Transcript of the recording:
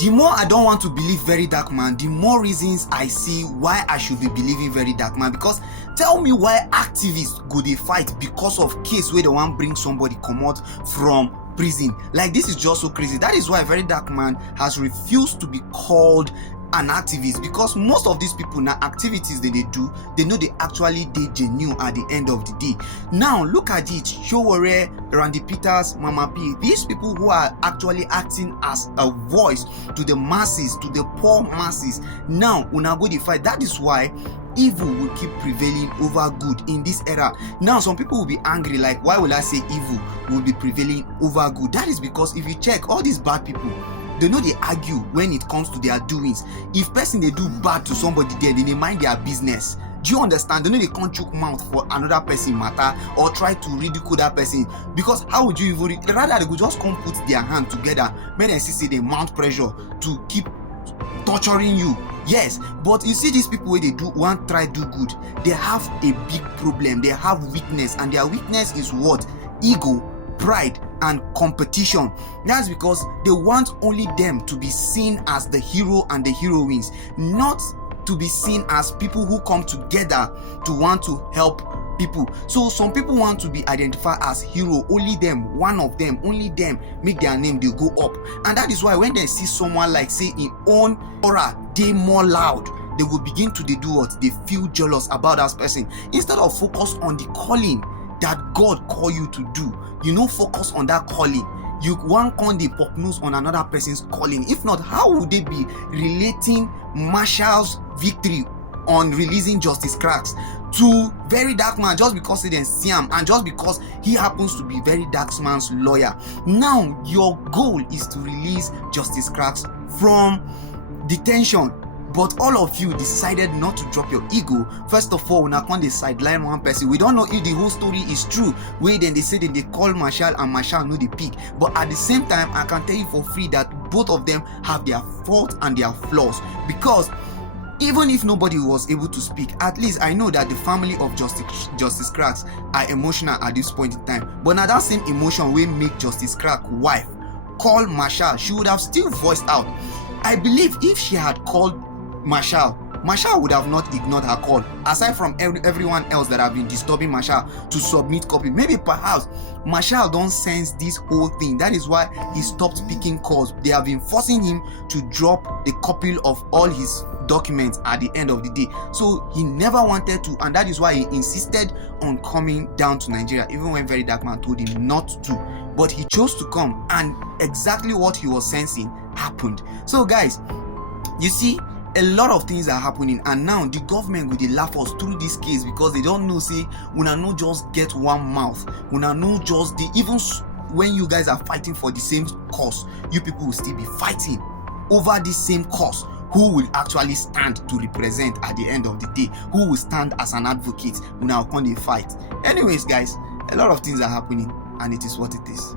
The more I don't want to believe Very Dark Man, the more reasons I see why I should be believing Very Dark Man. Because tell me why activists go dey fight because of case where they want bring somebody come out from prison. Like, this is just so crazy. That is why Very Dark Man has refused to be called an activist, because most of these people now activities that they do, they know they actually did genuine at the end of the day. Now look at it, Showore, Randy Peters, Mama P, these people who are actually acting as a voice to the masses, to the poor masses. Now una go dey fight. That is why evil will keep prevailing over good in this era. Now some people will be angry, like, why will I say evil will be prevailing over good? That is because if you check all these bad people, they know they argue when it comes to their doings. If person they do bad to somebody there, then they mind their business. Do you understand? They know they can't choke mouth for another person matter or try to ridicule that person, because how would you even rather they could just come put their hand together, make them see they mount pressure to keep torturing you. Yes, but you see these people where they do want try do good, they have a big problem. They have weakness, and their weakness is what? Ego, pride, and competition. That's because they want only them to be seen as the hero and the heroines, not to be seen as people who come together to want to help people. So some people want to be identified as hero, only them, one of them, only them make their name they go up. And that is why when they see someone like say in own aura, they more loud, they will begin to do what? They feel jealous about that person, instead of focus on the calling that God call you to do. You know, focus on that calling. You want on the poke nose on another person's calling. If not, how would they be relating Marshall's victory on releasing Justice Cracks to Very Dark Man just because they didn't see him and just because he happens to be Very Dark Man's lawyer? Now your goal is to release Justice Cracks from detention, but all of you decided not to drop your ego. First of all, una con dey sideline one person. We don't know if the whole story is true. Where then they say that they call Marshall and Marshall know the pick. But at the same time, I can tell you for free that both of them have their faults and their flaws. Because even if nobody was able to speak, at least I know that the family of Justice Cracks are emotional at this point in time. But now that same emotion will make Justice Crack wife call Marshall, she would have still voiced out. I believe if she had called Marshall would have not ignored her call, aside from everyone else that have been disturbing Marshall to submit copy. Maybe perhaps Marshall don't sense this whole thing. That is why he stopped picking calls. They have been forcing him to drop the copy of all his documents at the end of the day. So he never wanted to, and that is why he insisted on coming down to Nigeria, even when Very Dark Man told him not to. But he chose to come, and exactly what he was sensing happened. So guys, you see, a lot of things are happening, and now the government will dey laugh us through this case because they don't know say una no just get one mouth, una no just dey, even when you guys are fighting for the same cause, you people will still be fighting over the same cause. Who will actually stand to represent at the end of the day? Who will stand as an advocate? Una con dey fight. Anyways guys, a lot of things are happening, and it is what it is.